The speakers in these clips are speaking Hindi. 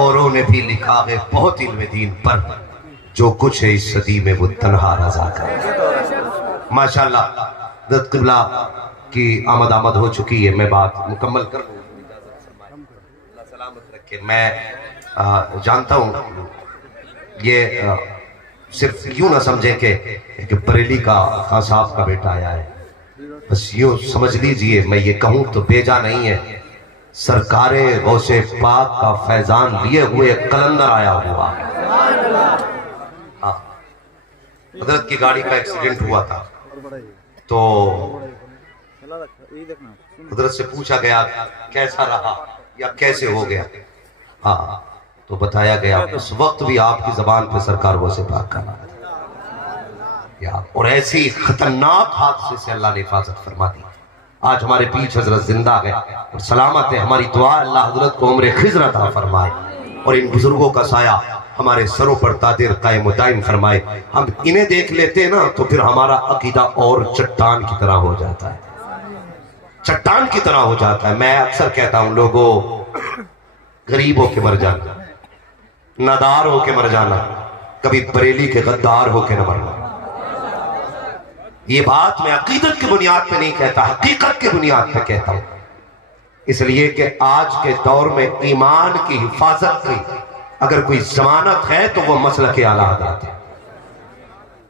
औरों ने भी लिखा है बहुत इल्म दीन पर, जो कुछ है इस सदी में वो तन्हा रज़ा कर। माशाअल्लाह हज़रत क़िबला की आमद हो चुकी है। मैं बात मुकम्मल कर लूँ, अल्लाह सलामत रखे। मैं जानता हूँ ये सिर्फ यूं ना समझे कि बरेली का खान साहब का बेटा आया है, बस यूं समझ लीजिए, मैं ये कहूँ तो बेजा नहीं है, सरकारे गौसे पाक का फैजान लिए हुए कलंदर आया हुआ है। हाँ, हजरत की गाड़ी का एक्सीडेंट हुआ था तो हजरत से पूछा गया कैसा रहा या कैसे हो गया। हाँ, तो बताया गया उस वक्त भी आपकी जबान पे सरकार वैसे पाक का नाम था, और ऐसी खतरनाक हादसे से अल्लाह ने हिफाजत फरमा दी। आज हमारे पीछे हजरत जिंदा है और सलामत है। हमारी दुआ अल्लाह हजरत को उम्र खिज़र अता फरमाए और इन बुजुर्गों का साया हमारे सरों पर तादिर कायम व दायम फरमाए। हम इन्हें देख लेते ना तो फिर हमारा अकीदा और चट्टान की तरह हो जाता है, चट्टान की तरह हो जाता है। मैं अक्सर कहता हूं लोगों, गरीब होके मर जाना, नादार होके मर जाना, कभी बरेली के गद्दार होके न मरना। ये बात मैं अकीदत की बुनियाद पे नहीं कहता, हकीकत की बुनियाद पे कहता हूं, इसलिए कि आज के दौर में ईमान की हिफाजत की अगर कोई जमानत है तो वो मसलक के आला हज़रत है।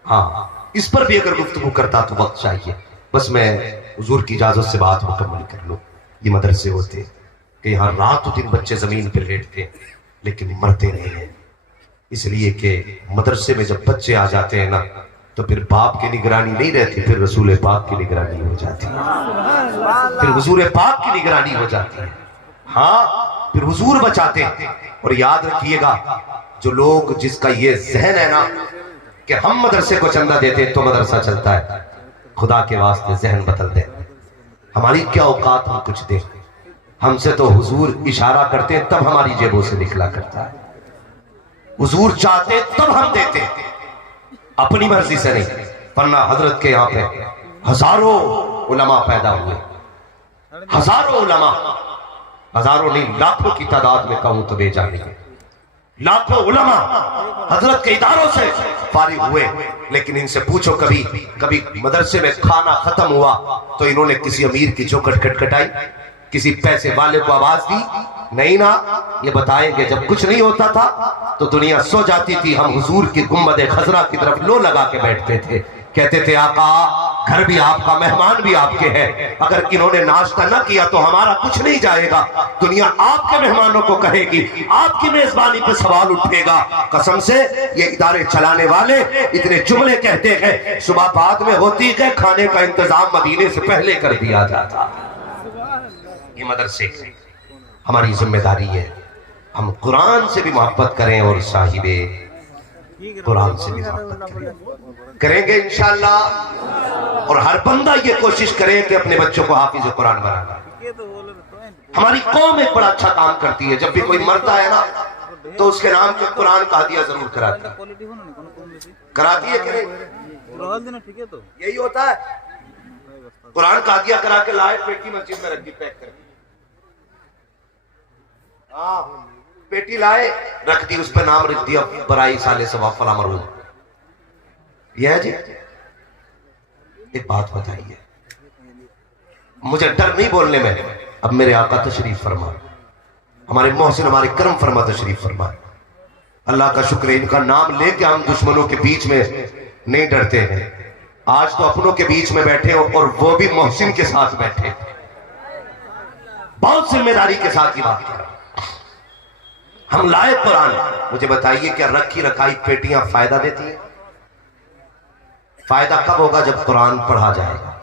हाँ, इस पर भी अगर गुफ्तगू करता तो वक्त चाहिए। बस मैं हुजूर की इजाजत से बात मुकम्मल कर लूं। ये मदरसे होते कि यहाँ रात दिन बच्चे जमीन पर लेटते लेकिन मरते नहीं हैं, इसलिए कि मदरसे में जब बच्चे आ जाते हैं ना तो फिर बाप की निगरानी नहीं रहती, फिर रसूल पाक की निगरानी हो जाती है, फिर हुजूर पाक की निगरानी हो जाती है। हाँ, फिर हुजूर बचाते हैं। और याद रखिएगा, जो लोग जिसका ये जहन है ना कि हम मदरसे को चंदा देते तो मदरसा चलता है, खुदा के वास्ते जहन बदल दे। हमारी क्या औकात हम कुछ दे, हमसे तो हुजूर इशारा करते तब हमारी जेबों से निकला करता है, हुजूर चाहते तब हम देते, अपनी मर्जी से नहीं। वरना हजरत के यहाँ पे हजारों उलमा पैदा हुए, हजारों उलमा, हजारों नहीं लाखों की तादाद में कहूं तो बेजानी है, लाखों उलमा हजरत के इदारों से फारिग हुए। लेकिन इनसे पूछो कभी कभी मदरसे में खाना खत्म हुआ तो इन्होंने किसी अमीर की चौखट खटखटाई, किसी पैसे वाले को आवाज दी? नहीं ना। ये बताएंगे जब कुछ नहीं होता था तो दुनिया सो जाती थी, हम हुजूर की गुम्बद खजरा की तरफ लो लगा के बैठते थे, कहते थे आका घर भी आपका, मेहमान भी आपके हैं, अगर इन्होंने नाश्ता ना किया तो हमारा कुछ नहीं जाएगा। दुनिया आपके मेहमानों को कहेगी, आपकी मेजबानी पे सवाल उठेगा। कसम से ये इदारे चलाने वाले इतने जुमले कहते हैं, सुबह बाद में होती है, खाने का इंतजाम मदीने से पहले कर दिया जाता। ये मदरसे हमारी जिम्मेदारी है, हम कुरान से भी मोहब्बत करें और साहिबे कुरान से भी मोहब्बत करेंगे इंशाअल्लाह। और हर बंदा ये कोशिश करे कि अपने बच्चों को हाफिज कुरान बनाना। हमारी कौम एक बड़ा अच्छा काम करती है, जब भी कोई मरता है ना तो उसके नाम पे कुरान का हदिया जरूर कराती है कि नहीं? तो यही होता है, कुरान का हदिया करा के लाए, पेटी मस्जिद में रख दी पैक करके, पेटी लाए रख दी, उस पर नाम रख दिया बराई साले सवाब फला मरूम। यह है जी। एक बात बताइए, मुझे डर नहीं बोलने में, अब मेरे आका तशरीफ फरमा, हमारे मोहसिन हमारे करम फरमा तशरीफ फरमा। अल्लाह का शुक्र है, इनका नाम लेके हम दुश्मनों के बीच में नहीं डरते हैं। आज तो अपनों के बीच में बैठे हो और वो भी मोहसिन के साथ बैठे, बहुत जिम्मेदारी के साथ की बात कर। हम लाए कुरान, मुझे बताइए क्या रखी रखाई पेटियां फायदा देती हैं? फायदा कब होगा? जब कुरान पढ़ा जाएगा।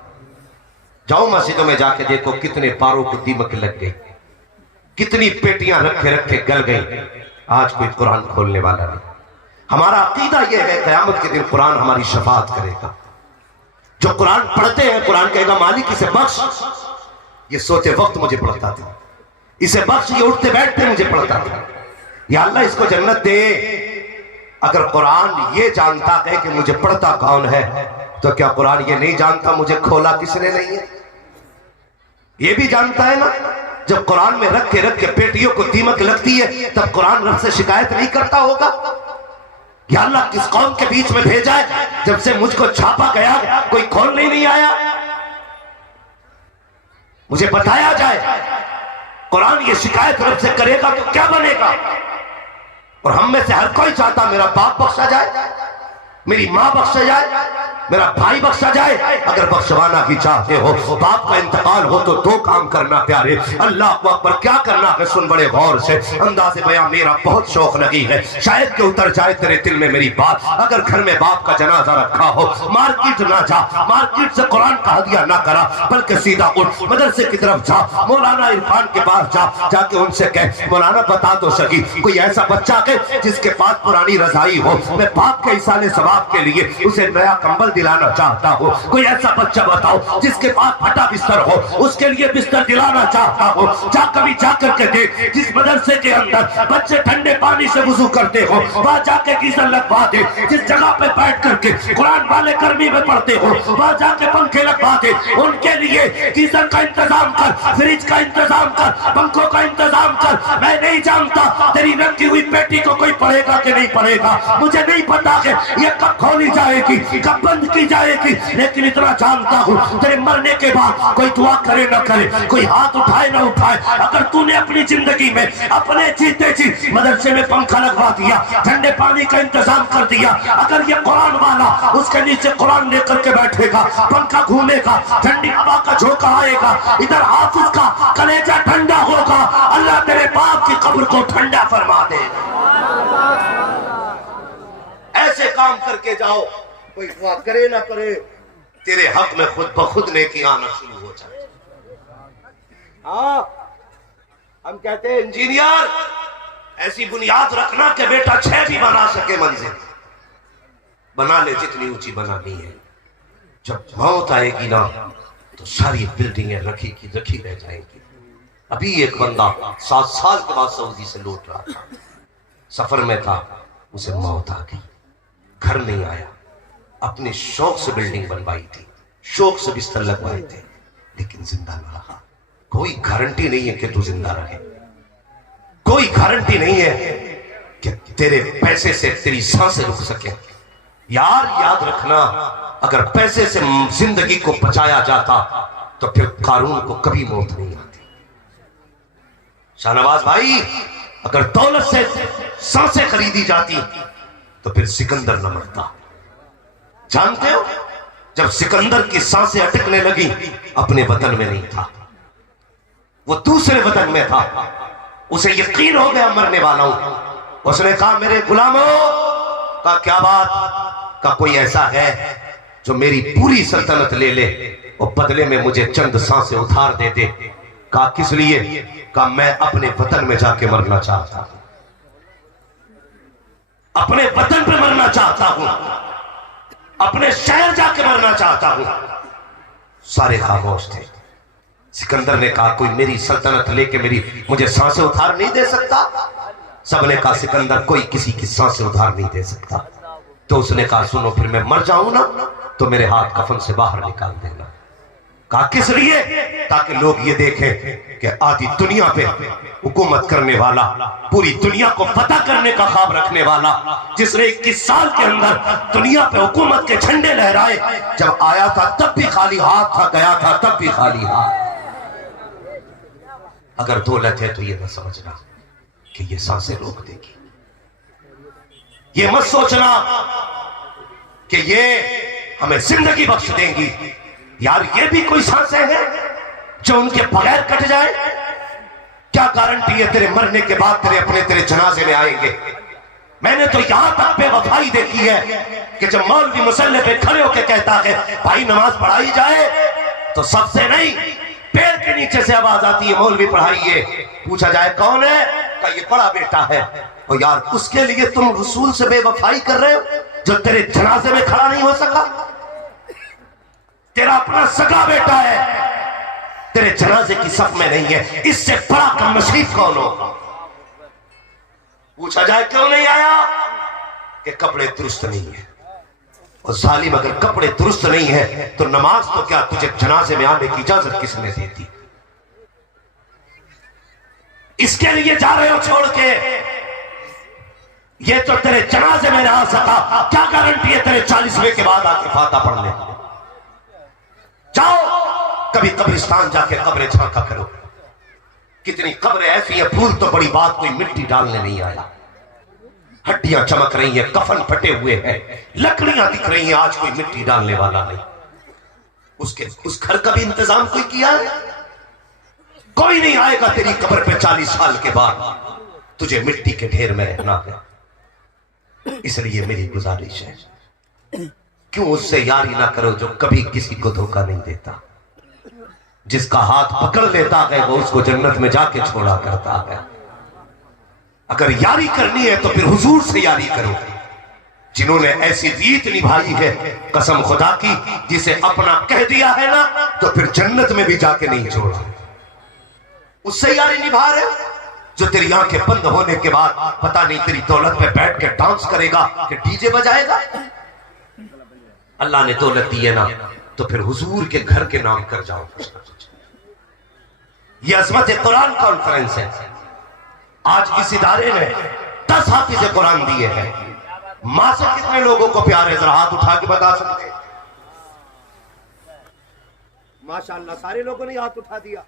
जाओ मस्जिदों में जाके देखो कितने पारों को दीमक लग गई, कितनी पेटियां रखे रखे गल गई, आज कोई कुरान खोलने वाला नहीं। हमारा अकीदा यह है क़यामत के दिन कुरान हमारी शफाअत करेगा। जो कुरान पढ़ते हैं कुरान कहेगा मालिक इसे बख्श, ये सोते वक्त मुझे पढ़ता था, इसे बख्श, ये उठते बैठते मुझे पढ़ता था, या अल्लाह इसको जन्नत दे। अगर कुरान ये जानता है कि मुझे पढ़ता कौन है तो क्या कुरान ये नहीं जानता मुझे खोला किसने नहीं है? ये भी जानता है ना। जब कुरान में रख के पेटियों को दीमक लगती है तब कुरान रब से शिकायत नहीं करता होगा? या अल्लाह किस कौम के बीच में भेजा है जब से मुझको छापा गया कोई खोलने नहीं आया? मुझे बताया जाए कुरान ये शिकायत रब से करेगा तो क्या बनेगा? और हम में से हर कोई चाहता मेरा बाप बख्शा जाए, मेरी मां बख्शा जाए, मेरा भाई बख्शा जाए। अगर बख्शवाना ही चाहते हो, बाप का इंतकाल हो तो दो काम करना प्यारे, अल्लाह अकबर, क्या करना है सुन बड़े गौर से। अंदाज़े बयां मेरा बहुत शौक लगी है, शायद के उतर जाए तेरे दिल में मेरी बात। अगर घर में बाप का जनाजा रखा हो, मार्केट ना जा, मार्केट से कुरान का हदिया ना करा, बल्कि सीधा उठ मदरसे की तरफ जा, मौलाना इरफान के पास जा, जाके उनसे कह मौलाना बता दो सकी कोई ऐसा बच्चा है जिसके पास पुरानी रजाई हो, मैं बाप के इसाले सवाब के लिए उसे नया कंबल दिलाना चाहता हूँ। कोई ऐसा बच्चा बताओ जिसके पास फटा बिस्तर हो, उसके लिए बिस्तर दिलाना चाहता हूँ। जा कभी जाकर के देख, जिस मदरसे के अंदर बच्चे ठंडे पानी से वुजू करते हो वहां जाके गीजर लगवा दे। जिस जगह पे बैठ करके कुरान वाले गर्मी में पढ़ते हो वहां जाके पंखे लगवा दे। उनके लिए गीजर का इंतजाम कर, फ्रिज का इंतजाम कर, पंखों का इंतजाम कर। मैं नहीं जानता तेरी रखी हुई पेटी को कोई पढ़ेगा कि नहीं पढ़ेगा, मुझे नहीं पता कि ये कब खोली जाएगी, कब बंद की जाएगी, लेकिन इतना जानता हूँ तेरे मरने के बाद कोई दुआ करे न करे, कोई हाथ उठाए न उठाए, अगर तूने अपनी जिंदगी में अपने जीते जी मदरसे में पंखा लगवा दिया, ठंडे पानी का इंतजाम कर दिया, अगर ये कुरान वाला उसके नीचे कुरान लेकर के बैठेगा, पंखा घूमेगा, ठंडी हवा का झोंका आएगा, इधर हाफिज का कलेजा ठंडा होगा, अल्लाह तेरे बाप की कब्र को ठंडा फरमा देगा। ऐसे काम करके जाओ, कोई दुआ करे ना करे, तेरे हक में खुद ब खुद नेकी आना शुरू हो जाए। हाँ, हम कहते हैं इंजीनियर ऐसी बुनियाद रखना कि बेटा 6 भी बना सके, मंजिल बना ले जितनी ऊंची बनानी है। जब मौत आएगी ना तो सारी बिल्डिंगें रखी की रखी रह जाएंगी। अभी एक बंदा 7 साल के बाद सऊदी से लौट रहा था, सफर में था, उसे मौत आ गई, घर नहीं आया, अपने शौक से बिल्डिंग बनवाई थी, शौक से बिस्तर लगवाए थे, लेकिन जिंदा न रहा। कोई गारंटी नहीं है कि तू जिंदा रहे, कोई गारंटी नहीं है कि तेरे पैसे से तेरी सांसें रुक सके। यार याद रखना, अगर पैसे से जिंदगी को बचाया जाता तो फिर कारून को कभी मौत नहीं आती। शाहनवाज भाई, अगर दौलत से सांसें खरीदी जाती तो फिर सिकंदर न मरता। जानते हो, जब सिकंदर की सांसें अटकने लगी अपने वतन में नहीं था, वो दूसरे वतन में था, उसे यकीन हो गया मरने वाला हूं। उसने कहा मेरे गुलामों का क्या बात का कोई ऐसा है जो मेरी पूरी सल्तनत ले ले और बदले में मुझे चंद सांसें उधार दे दे। कहा किस लिए? कहा मैं अपने वतन में जाके मरना चाहता हूं, अपने वतन पे मरना चाहता हूं, अपने शहर जाके मरना चाहता हूं। सारे खामोश थे। सिकंदर ने कहा कोई मेरी सल्तनत लेके मुझे सांसें उधार नहीं दे सकता? सबने कहा सिकंदर कोई किसी की सांसें उधार नहीं दे सकता। तो उसने कहा सुनो, फिर मैं मर जाऊं ना तो मेरे हाथ कफन से बाहर निकाल देना। कहा किस लिए? ताकि लोग ये देखें कि आधी दुनिया पे हुकूमत करने वाला, पूरी दुनिया को फतह करने का ख्वाब रखने वाला, जिसने 21 साल के अंदर दुनिया पे हुकूमत के झंडे लहराए, जब आया था तब भी खाली हाथ था, गया था तब भी खाली हाथ। अगर दौलत है तो ये न समझना कि ये सांसें रोक देगी, ये मत सोचना कि ये हमें जिंदगी बख्श देंगी। यार ये भी कोई सांसें हैं जो उनके बगैर कट जाए? क्या गारंटी है तेरे मरने के बाद तेरे जनाजे में आएंगे? मैंने तो यहां तक बेवफाई देखी है कि जब मौलवी मुसल्ले पे खड़े होकर कहता है भाई नमाज पढ़ाई जाए, तो सबसे नहीं पैर के नीचे से आवाज आती है मौलवी पढ़ाइए। पूछा जाए कौन है? का ये बड़ा बेटा है। और यार उसके लिए तुम रसूल से बेवफाई कर रहे हो जो तेरे जनाजे में खड़ा नहीं हो सका। तेरा अपना सगा बेटा है, तेरे जनाजे की सफ में नहीं है, इससे बड़ा कम नसीब कौन होगा? पूछा जाए क्यों नहीं आया? कि कपड़े दुरुस्त नहीं है। और जालिम अगर कपड़े दुरुस्त नहीं है तो नमाज तो क्या, तुझे जनाजे में आने की इजाजत किसने दी थी? इसके लिए जा रहे हो छोड़ के? ये तो तेरे जनाजे में ना आ सका, क्या गारंटी है तेरे 40वें के बाद आके फाता पढ़ ले? जाओ कभी कब्रिस्तान जाके कब्रें झांका करो। कितनी कब्रें ऐसी हैं, फूल तो बड़ी बात, कोई मिट्टी डालने नहीं आया। हड्डियां चमक रही हैं, कफन फटे हुए हैं, लकड़ियां दिख रही हैं, आज कोई मिट्टी डालने वाला नहीं। उस घर का भी इंतजाम कोई किया है? कोई नहीं आएगा तेरी कब्र पे 40 साल के बाद, तुझे मिट्टी के ढेर में रहना है। इसलिए मेरी गुजारिश है, क्यों उससे यारी ना करो जो कभी किसी को धोखा नहीं देता। जिसका हाथ पकड़ लेता है वो उसको जन्नत में जाके छोड़ा करता है। अगर यारी करनी है तो फिर हुजूर से यारी करो, जिन्होंने ऐसी रीत निभाई है कसम खुदा की, जिसे अपना कह दिया है ना तो फिर जन्नत में भी जाके नहीं छोड़ा। उससे यारी निभा रहे, जो तेरी आंखें बंद होने के बाद पता नहीं तेरी दौलत पे बैठ के डांस करेगा कि डीजे बजाएगा। अल्लाह ने दौलत दी है ना तो फिर हुजूर के घर के नाम कर जाओ। ये अजमत कुरान कॉन्फ्रेंस है। आज इस इदारे ने 10 हाफिज कुरान दिए हैं। मां से कितने लोगों को प्यार है, जरा हाथ उठा के बता सकते? माशाअल्लाह सारे लोगों ने हाथ उठा दिया।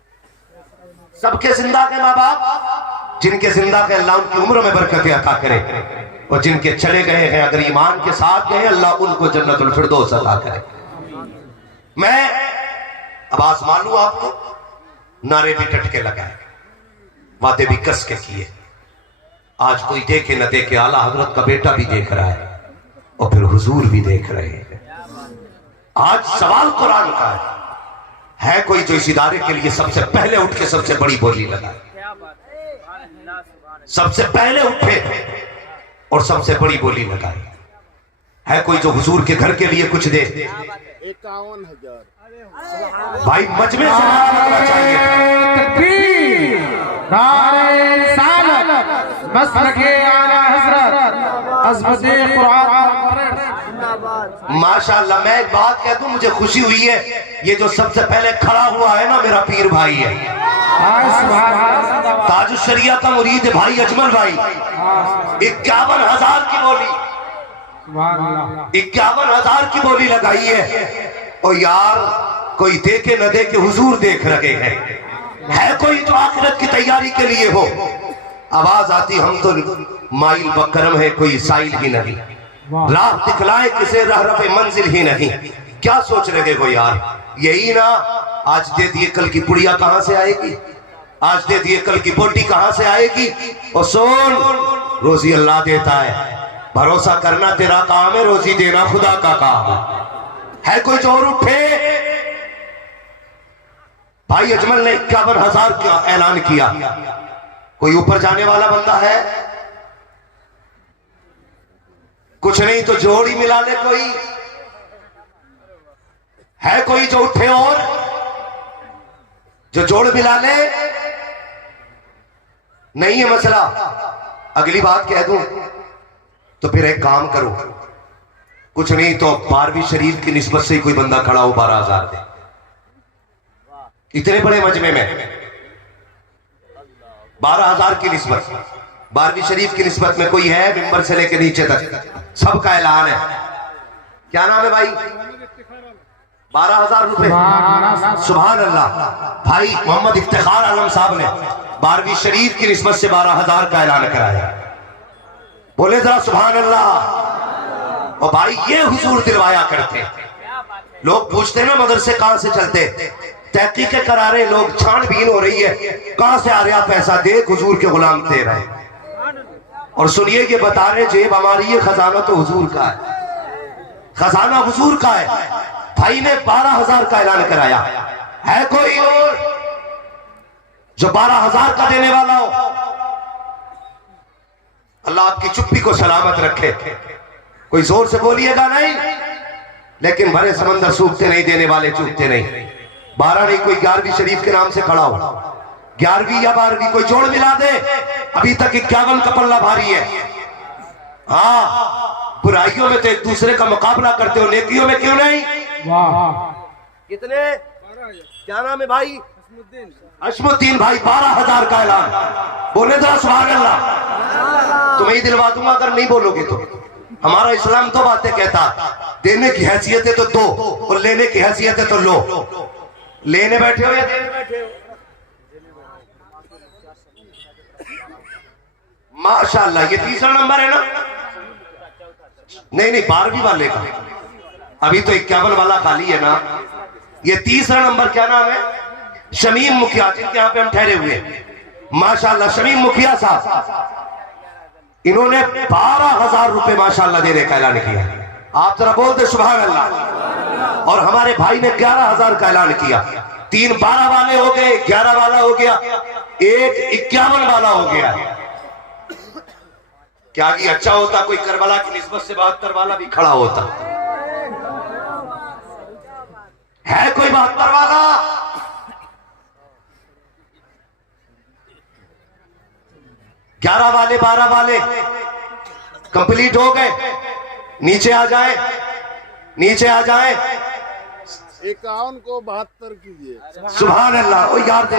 सबके जिंदा के माँ बाप, जिनके जिंदा के अल्लाह उनकी उम्र में बरकत अता करे, और जिनके चले गए हैं अगर ईमान के साथ गए अल्लाह उनको जन्नतुल फिरदौस अता करे। मैं अब आसमान लूं आपको, नारे भी टटके लगाए, वादे भी कस के किए। आज कोई देखे न देखे, आला हजरत का बेटा भी देख रहा है और फिर हुजूर भी देख रहे हैं। आज सवाल कुरान का है कोई जो इस इदारे के लिए सबसे पहले उठ के सबसे बड़ी बोली लगाए, सबसे पहले उठे और सबसे बड़ी बोली लगाए? है कोई जो हुजूर के घर के लिए कुछ दे? 51,000 भाई मजमे से लगना चाहिए। माशाअल्लाह, मैं एक बात कह दूं, मुझे खुशी हुई है, ये जो सबसे पहले खड़ा हुआ है ना मेरा पीर भाई है, ताजुश शरिया का मुरीद है भाई अजमल भाई। 51,000 की बोली, 51,000 की बोली लगाई है। और यार कोई देखे न देखे हुजूर देख रहे हैं। है कोई जो आखिरत की तैयारी के लिए हो? आवाज आती हम तो माइल बकरम है, कोई साइल ही नहीं, राह दिखलाए किसे रहरफ़े मंजिल ही नहीं। क्या सोच रहे हो यार? यही ना, आज दे दिए कल की पुड़िया कहां से आएगी, आज दे दिए कल की बोटी कहां से आएगी। और सुन, रोजी अल्लाह देता है, भरोसा करना तेरा काम है, रोजी देना खुदा का काम है। कोई जो और उठे? भाई अजमल ने 51,000 का ऐलान किया। कोई ऊपर जाने वाला बंदा है? कुछ नहीं तो जोड़ ही मिला ले। कोई है कोई जो उठे और जो जोड़ मिला ले? नहीं है मसला। अगली बात कह दूं तो फिर एक काम करो, कुछ नहीं तो 12वीं शरीफ की निस्बत से ही कोई बंदा खड़ा हो 12,000 दे। इतने बड़े मजमे में 12,000 की निस्बत, 12वीं शरीफ की निस्बत में कोई है? मिंबर से लेकर नीचे तक सबका ऐलान है। क्या नाम है भाई? 12,000 रुपए। सुभान अल्लाह। भाई मोहम्मद इफ्तिखार आलम साहब ने 12वीं शरीफ की निस्बत से 12,000 का ऐलान कराया। बोले जरा सुभान अल्लाह। और भाई ये हुजूर दिलवाया करते। लोग पूछते ना मदरसे कहां से चलते, तहकीकें करा रहे लोग, छानबीन हो रही है कहां से आ रहा पैसा, देख हुजूर के गुलाम दे रहे हैं। और सुनिए ये बता रहे जेब हमारी है, खजाना तो हुजूर का है, खजाना हुजूर का है। भाई ने 12,000 का ऐलान कराया। है कोई और जो 12,000 का देने वाला हो? अल्लाह आपकी चुप्पी को सलामत रखे। कोई जोर से बोलिएगा नहीं, लेकिन भरे समंदर सूखते नहीं, देने वाले चूकते नहीं। 12 नहीं, कोई 11वीं शरीफ के नाम से खड़ा हो, 11वीं या 12वीं, कोई जोड़ मिला दे। अभी तक 51 का पल्ला भारी है। हाँ, बुराइयों में तो एक दूसरे का मुकाबला करते हो, नेकियों में क्यों नहीं? कितने? क्या नाम है भाई? अशमुद्दीन भाई 12,000 का ऐलान। बोले जरा सुभान अल्लाह। तुम्हें ही दिलवा दूंगा अगर नहीं बोलोगे तो। हमारा इस्लाम तो बातें कहता, देने की हैसियत है तो दो और लेने की हैसियत है तो लो। लेने बैठे हो या देने बैठे हो? माशाल्लाह, ये तीसरा नंबर है ना? नहीं 12वीं वाले का, अभी तो 51 वाला खाली है ना। ये तीसरा नंबर क्या नाम है? शमीम मुखिया, जिनके यहाँ पे हम ठहरे हुए हैं। माशाल्लाह शमीम मुखिया साहब, इन्होंने 12,000 रुपए माशाल्लाह देने का ऐलान किया। आप जरा बोल दे सुभान अल्लाह। और हमारे भाई ने 11,000 का ऐलान किया। 3 12 वाले हो गए, 11 वाला हो गया, एक 51 वाला हो गया। क्या कि अच्छा होता कोई करबला की निस्बत से 72 वाला भी खड़ा होता। है कोई 72 वाला? ग्यारह वाले 12 वाले कंप्लीट हो गए। नीचे आ जाए, नीचे आ जाए। 51 को 72 कीजिए। सुभान अल्लाह। ओ यार दे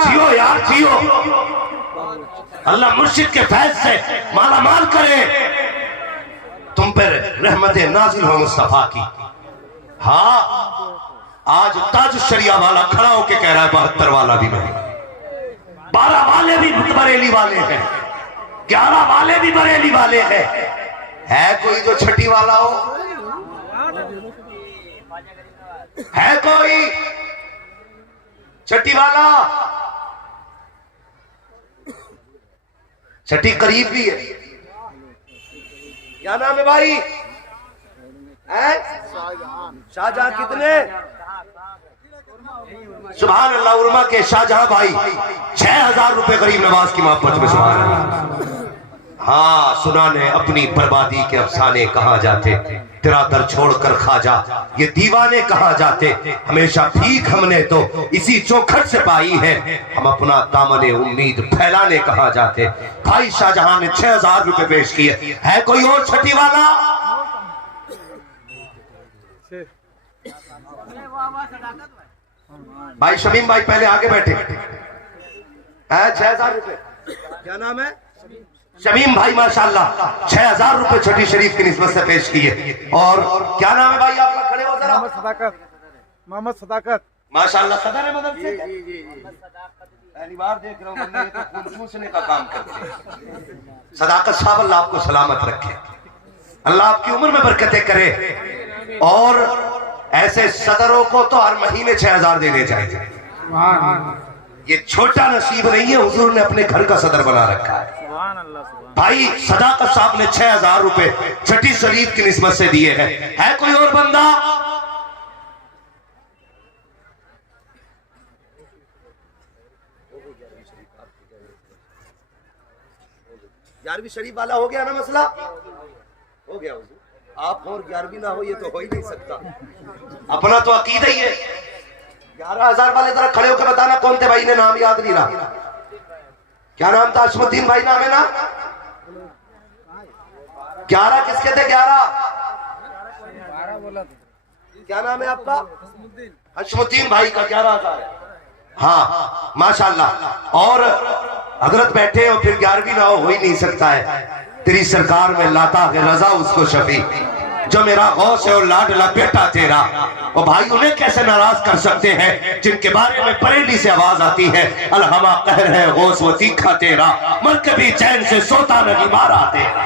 जियो यार जियो। अल्लाह मुर्शिद के फैज से माला माल करे, तुम पर रहमत नाजिल हो मुस्तफा की। हाँ, आज ताज शरिया वाला खड़ा होके कह रहा है 72 वाला भी नहीं। 12 वाले भी बरेली वाले हैं, 11 वाले भी बरेली वाले हैं। है कोई जो छठी वाला हो? है कोई छठी वाला? छठी करीब भी है। क्या नाम है भाई? शाहजहां। कितने? सुभान अल्लाह। उर्मा के शाहजहां भाई 6,000 रुपए करीब नमाज की मोहब्बत में। सुभान अल्लाह। हाँ, सुना ने अपनी बर्बादी के अफसाने कहाँ जाते, तेरा दर छोड़कर खाजा ये दीवाने कहाँ जाते। हमेशा भीख हमने तो इसी चौखट से पाई है, हम अपना दामने उम्मीद फैलाने कहाँ जाते। भाई शाहजहां ने 6,000 रुपए पेश किए। है कोई और छठी वाला? भाई शमीम भाई पहले आगे बैठे है। 6,000 रुपए। क्या नाम है? शमीम भाई माशाल्लाह 6,000 रुपए छठी शरीफ की निस्बत से पेश किए। और क्या नाम है भाई आपका? खड़े हो जरा। मोहम्मद सदाकत। माशाल्लाह सदर है मदद से। पहली बार देख रहा हूँ बंदे ये तो खून चूसने का काम करते हैं। सदाकत साहब, अल्लाह आपको सलामत रखे, अल्लाह आपकी उम्र में बरकतें करे। और ऐसे सदरों को तो हर महीने 6,000 देने चाहिए। ये छोटा नसीब नहीं है, हुजूर ने अपने घर का सदर बना रखा है। भाई सदाकत साहब ने 6,000 रुपए छठी शरीफ की निस्बत से दिए हैं। है कोई और बंदा? ग्यारहवीं शरीफ वाला हो गया ना मसला? हो गया हुजूर। आप और 11वीं ना हो ये तो हो ही नहीं सकता। अपना तो अकीदा ही है। 11,000 वाले जरा खड़े होकर बताना कौन थे भाई ने, नाम याद नहीं रहा। क्या नाम था? अशमुद्दीन भाई नाम है ना? 11 किसके थे? 11 क्या नाम है आपका? अशमुद्दीन भाई का 11,000 है। हाँ माशाल्लाह। और हजरत बैठे हो फिर 11वीं ना हो ही नहीं सकता है। तेरी सरकार में लाता है रजा उसको शफी, जो मेरा गौस है और लाडला बेटा तेरा। और भाई उन्हें कैसे नाराज कर सकते हैं जिनके बारे में बरेली से आवाज आती है, अलहमा कहर है गौस वो तीखा तेरा, मर कभी चैन से सोता नहीं मारा तेरा।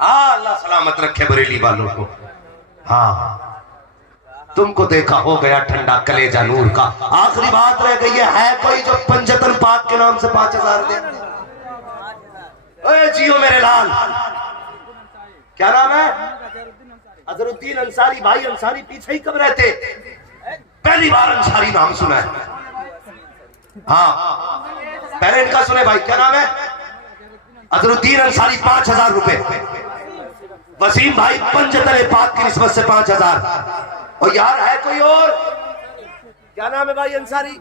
हाँ, अल्लाह सलामत रखे बरेली वालों को। हाँ, तुमको देखा हो गया ठंडा कलेजा नूर का। आखिरी बात रह गई है कोई जो पंजतन पाक के नाम से 5,000 दे? जियो मेरे लाल। क्या नाम है? अजरुद्दीन अंसारी। भाई अंसारी पीछे ही कब रहते? पहली बार अंसारी नाम सुना है। हाँ, पहले इनका सुने भाई। क्या नाम है? अजरुद्दीन अंसारी 5,000 रुपए। वसीम भाई पंजतन पाक की निस्बत से 5,000। और यार है कोई और? क्या नाम है भाई अंसारी?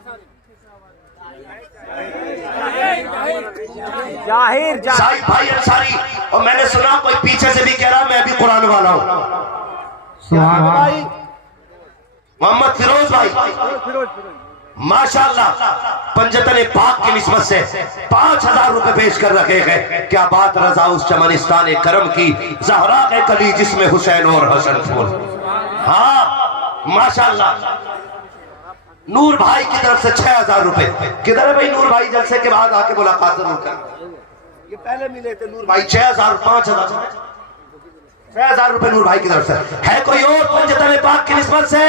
जाहिर साहिब भाई अंसारी, और मैंने सुना कोई पीछे से भी कह रहा मैं भी कुरान वाला हूँ। भाई मोहम्मद फिरोज भाई माशाल्लाह पंजतन पाक की निस्बत से 5000 रुपए पेश कर रखे गए। क्या बात रजा उस चमनिस्तान करम की, जहरा के कली जिसमें हुसैन और हसन फूल। हाँ माशाल्लाह। नूर भाई की तरफ से 6000 रुपए। किधर है भाई नूर भाई? जलसे के बाद आके मुलाकात जरूर कर। ये पहले मिले थे नूर भाई 6000 5000 6000 रुपए नूर भाई की तरफ से। है कोई और पंजतन पाक की निस्बत से?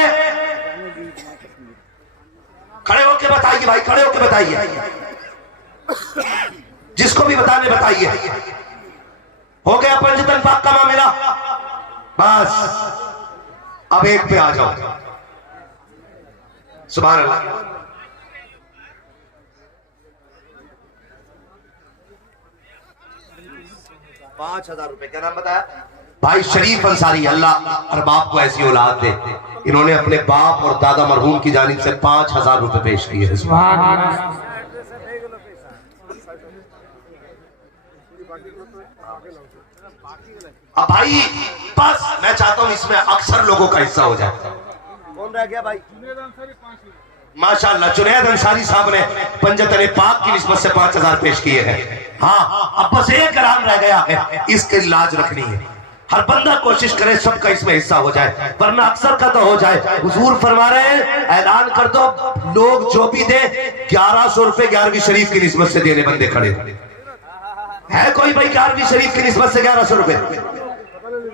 खड़े होके बताइए भाई, खड़े होके बताइए, जिसको भी बताने बताइए। हो गया पंजतन पाक का मामला? बस अब एक पे आ जाओ। सुभान अल्लाह। ₹5000 क्या नाम बताया? भाई शरीफ अंसारी, अल्लाह अरबाब को ऐसी औलाद दे। इन्होंने अपने बाप और दादा मरहूम की जानिब से 5000 रुपए पेश किए। अब भाई बस मैं चाहता हूं इसमें अक्सर लोगों का हिस्सा हो जाए। कौन रह गया भाई? माशाल्लाह जुनैद अंसारी साहब ने पंजतन पाक की निस्बत से 5000 पेश किए हैं। हाँ अब बस एक राम रह गया है, इसकी लाज रखनी है। हर बंदा कोशिश करे सबका इसमें हिस्सा हो जाए, वरना अक्सर का तो हो जाए। हुजूर फरमा रहे हैं ऐलान कर दो, लोग जो भी दे 1100 रुपए 11वीं शरीफ की निस्बत से देने बंदे खड़े है। कोई भाई 11वीं शरीफ की निस्बत से 1100 रुपए?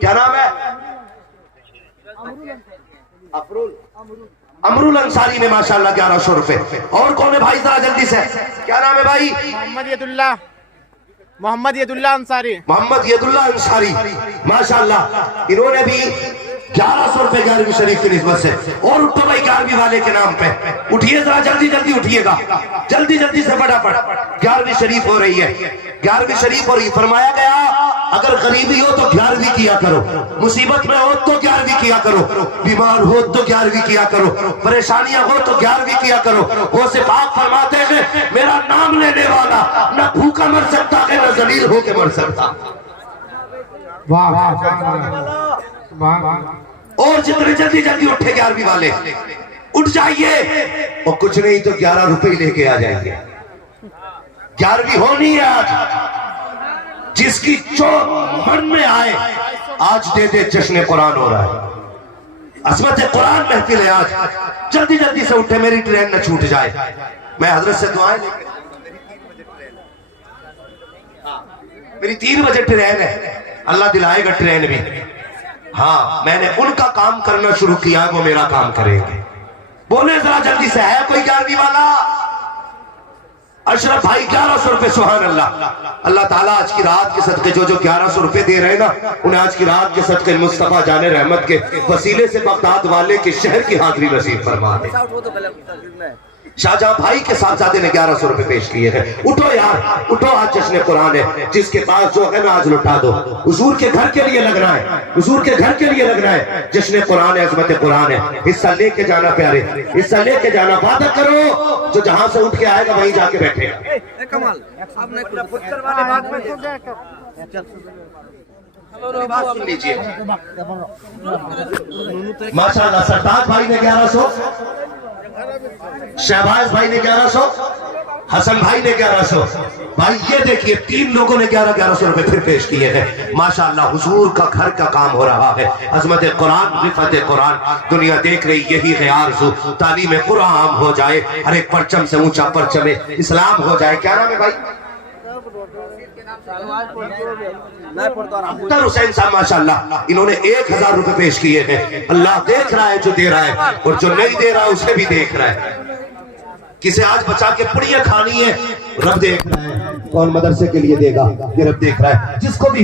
क्या नाम है? अमरुल अंसारी ने माशाल्लाह 1100 रुपए। और कौन है भाई? जरा जल्दी से, क्या नाम है भाई? मोहम्मद यदुल्ला अंसारी। मोहम्मद यदुल्ला अंसारी माशाल्लाह, इन्होंने भी 1100 रुपए 11वीं शरीफ की निस्बत से। और उठो भाई 11वीं वाले के नाम पे, उठिए जरा जल्दी जल्दी उठिएगा, जल्दी जल्दी से फटाफट। 11वीं शरीफ हो रही है, 11वीं शरीफ हो रही। फरमाया गया अगर गरीबी हो तो 11वीं किया करो, मुसीबत में हो तो 11वीं किया करो, बीमार हो तो 11वीं किया करो, परेशानियां हो तो 11वीं किया करो। वो से पाक फरमाते हैं मेरा नाम लेने वाला न भूखा मर सकता है न जलील होके मर सकता। और जितने जल्दी जल्दी उठे 11वीं वाले उठ जाइए, और कुछ नहीं तो 11 रुपए लेके आ जाएंगे। 11वीं होनी है आज, जिसकी जो मन में आए आज दे दे। जश्न कुरान हो रहा है, असमत कुरान महफिल है आज। जल्दी जल्दी से उठे, मेरी ट्रेन न छूट जाए। मैं हजरत से दुआएं लेकर, मेरी 3 बजे ट्रेन है, अल्लाह दिलाएगा ट्रेन भी। हाँ मैंने उनका काम करना शुरू किया, वो मेरा काम करेंगे। बोले जरा जल्दी से, है कोई 11वीं वाला? अशरफ भाई 1100 रुपए। सुभान अल्लाह। अल्लाह ताला आज की रात के सदके जो 1100 रुपए दे रहे हैं ना, उन्हें आज की रात के सदके मुस्तफा जाने रहमत के वसीले से बगदाद वाले के शहर की हाजिरी नसीब फरमा दे। शाहजहां भाई के साहबजादे ने 1100 रुपए पेश किए हैं। उठो यार उठो, आज जश्न कुरान है, जिसके पास जो है ना आज लुटा दो। हुजूर के घर के लिए लगना है, हुजूर के घर के लिए लगना है। जश्न कुरान है, अज़मत कुरान है, हिस्सा लेके जाना प्यारे, हिस्सा लेके जाना। वादा करो जो जहां से उठ के आएगा वहीं जाके बैठेगा। कमाल आपने पुत्र वाले बात में सुन लीजिए माशाल्लाह। सरताज भाई ने 1100, शहबाज भाई ने 1100, हसन भाई ने 1100। भाई ये देखिए 3 लोगों ने 1100 रुपए फिर पेश किए हैं। माशाल्लाह हुजूर का घर का काम हो रहा है। अजमत कुरान, रिफत कुरान दुनिया देख रही, यही है आरज़ू। तालीम कुरान आम हो जाए, हर एक परचम से ऊंचा परचम इस्लाम हो जाए। क्या नाम है भाई? अख्तर हुसैन साहब माशाल्लाह, इन्होंने 1000 रुपए पेश किए हैं। अल्लाह देख रहा है जो दे रहा है, और जो नहीं दे रहा उसे भी देख रहा है। किसे आज बचा के पुड़िया खानी है, रब देख रहा है। कौन मदरसे के लिए देगा, ये रब देख रहा है। जिसको भी